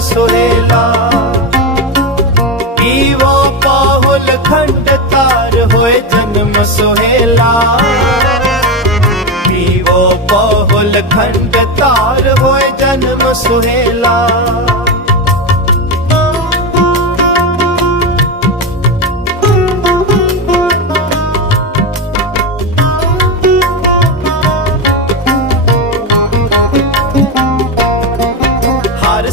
ਸੁਹੇਲਾ ਪੀਵੋ ਪਾਹੁਲ ਖੰਡ ਤਾਰ ਹੋਏ ਜਨਮ ਸੁਹੇਲਾ ਪੀਵੋ ਪਾਹੁਲ ਖੰਡ ਤਾਰ ਹੋਏ ਜਨਮ ਸੁਹੇਲਾ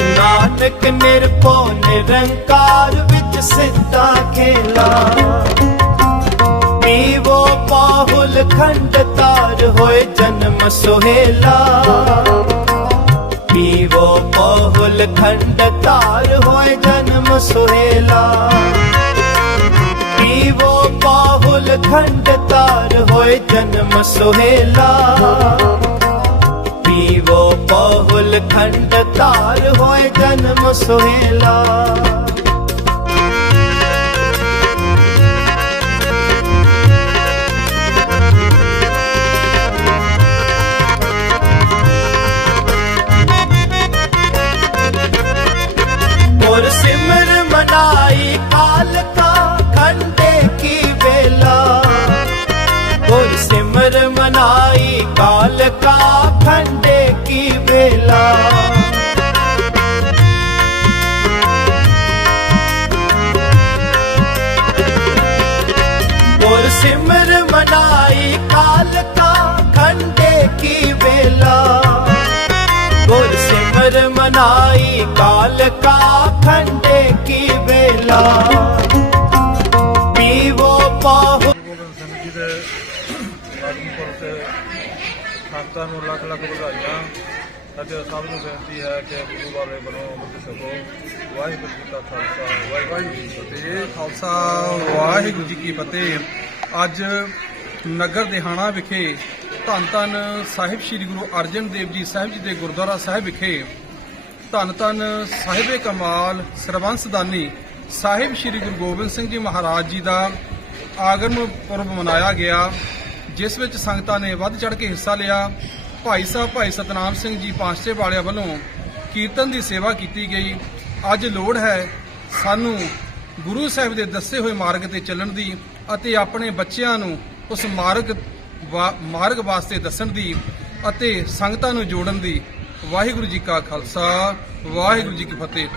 ਨਾਨਕ ਨਿਰਭਉ ਨਿਰੰਕਾਰ ਵਿੱਚ ਸਿੱਧਾ ਖੇਲਾ। ਪੀਵੋ ਪਾਹੁਲ ਖੰਡ ਤਾਰ ਹੋਏ ਜਨਮ ਸੁਹੇਲਾ। ਪੀਵੋ ਪਾਹੁਲ ਖੰਡ ਤਾਰ ਹੋਏ ਜਨਮ ਸੁਹੇਲਾ। ਪੀਵੋ ਪਾਹੁਲ ਖੰਡ ਤਾਰ ਹੋਏ ਜਨਮ ਸੁਹੇਲਾ। ਪੀਵੋ ਪਾਹੁਲ ਖੰਡ ਤਾਰ ਹੋਏ ਜਨਮ ਸੁਹੇਲਾ। ਔਰ ਸਿਮਰ ਮਨਾਈ ਕਾਲਕਾ ਖੰਡੇ ਕੀ ਵੇਲਾ। ਗੁਰ ਸਿਮਰ ਮਨਾਈ ਕਾਲਕਾ ਖੰਡੇ ਸਿਮਰ ਮਨਾਈ ਕਾਲਕਾ ਖੰਡੇ ਕੀ ਵੇਲਾ? ਪੀਵੋ ਪਾਹੁ ਗੋਬਿੰਦ ਸਿੰਘ ਜੀ ਦੇ ਆਤਮਪੁਰ ਤੇ ਸੰਤਾਂ ਨੂੰ ਲੱਖ ਲੱਖ ਵਧਾਈਆਂ। ਅਤੇ ਸਭ ਨੂੰ ਬੇਨਤੀ ਹੈ ਕਿ ਗੁਰੂ ਬਾਰੇ ਬਣੋ ਮੁਕਤ ਸਕੋ ਵਾਹਿਗੁਰੂ ਜੀ ਕਾ ਖਾਲਸਾ ਵਾਹਿਗੁਰੂ ਜੀ ਕੀ ਫਤਿਹ। ਖਾਲਸਾ ਵਾਹਿਗੁਰੂ ਜੀ ਕੀ ਫਤਿਹ। ਅੱਜ ਨਗਰ ਦਿਹਾਣਾ ਵਿਖੇ ਧੰਨ ਧੰਨ ਸਾਹਿਬ ਸ੍ਰੀ ਗੁਰੂ ਅਰਜਨ ਦੇਵ ਜੀ ਸਾਹਿਬ ਜੀ ਦੇ ਗੁਰਦੁਆਰਾ ਸਾਹਿਬ ਵਿਖੇ ਧੰਨ ਧੰਨ ਸਾਹਿਬੇ ਕਮਾਲ ਸਰਬੰਸਦਾਨੀ ਸਾਹਿਬ ਸ੍ਰੀ ਗੁਰੂ ਗੋਬਿੰਦ ਸਿੰਘ ਜੀ ਮਹਾਰਾਜ ਜੀ ਦਾ ਆਗਮਨ ਪੁਰਬ ਮਨਾਇਆ ਗਿਆ, ਜਿਸ ਵਿੱਚ ਸੰਗਤਾਂ ਨੇ ਵੱਧ ਚੜ ਕੇ ਹਿੱਸਾ ਲਿਆ। ਭਾਈ ਸਾਹਿਬ, ਭਾਈ ਸਤਨਾਮ ਸਿੰਘ ਜੀ ਪਾਂਚੇ ਵਾਲਿਆਂ ਵੱਲੋਂ ਕੀਰਤਨ ਦੀ ਸੇਵਾ ਕੀਤੀ ਗਈ। ਅੱਜ ਲੋੜ ਹੈ ਸਾਨੂੰ ਗੁਰੂ ਸਾਹਿਬ ਦੇ ਦੱਸੇ ਹੋਏ ਮਾਰਗ ਤੇ ਚੱਲਣ ਦੀ ਅਤੇ ਆਪਣੇ ਬੱਚਿਆਂ ਨੂੰ ਉਸ ਮਾਰਗ ਮਾਰਗ ਵਾਸਤੇ ਦੱਸਣ ਦੀ ਅਤੇ ਸੰਗਤਾਂ ਨੂੰ ਜੋੜਨ ਦੀ ਵਾਹਿਗੁਰੂ ਜੀ ਕਾ ਖਾਲਸਾ, ਵਾਹਿਗੁਰੂ ਜੀ ਕੀ ਫਤਿਹ।